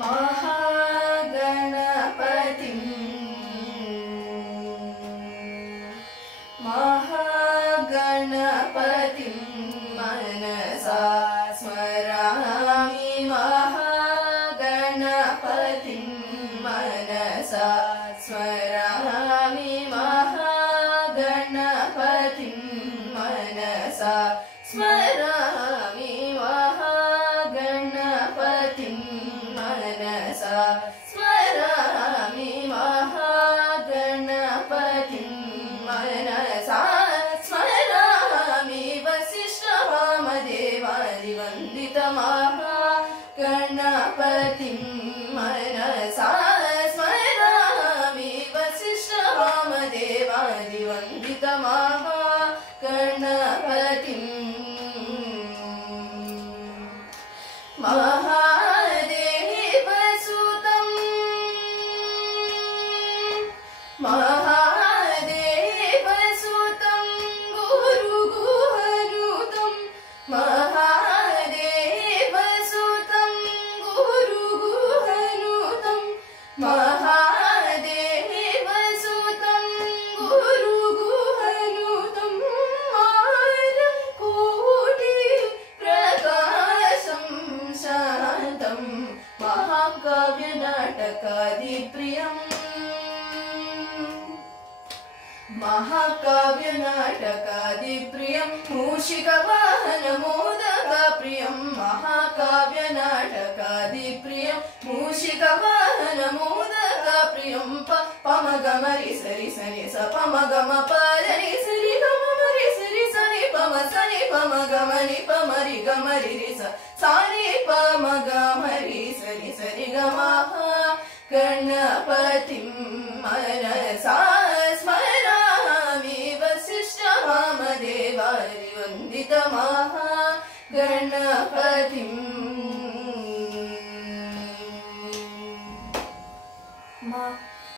महागणपतिं मनसा स्मरामि महागणपतिं मनसा स्मरामि महागणपतिं मनसा स्मरामि महागणपतिं मनसा स्मरामि महागणपतिं मनसा स्मरामि वसिष्ठवामदेवादिवन्दित महागणपतिं मनसा स्मरामि वसिष्ठवामदेवादिवन्दित महागणपतिं महादेवसुतं महादेवसुतं गुरुगुहनुतं महादेवसुतं गुरुगुहनुतं महादेवसुतं गुरुगुहनुतं मारं कोटि प्रकाशं शान्तं महाकाव्यनाटकादिप्रियम् महाकाव्यनाटकादिप्रियं मूषिकवाहनमोदकप्रियं महाकाव्यनाटकादिप्रियं मूषिकवाहनमोदकप्रियं पमगमरि सरि सरि स पमगम परि सरि गमरि सरि सरि पम सरि पमगमरि पमरि गमरि रि स सारि पमगमरि सरि सरि गमः गणपतिं मनसा स्मरामि वसिष्ठवामदेवादिवन्दित महागणपतिं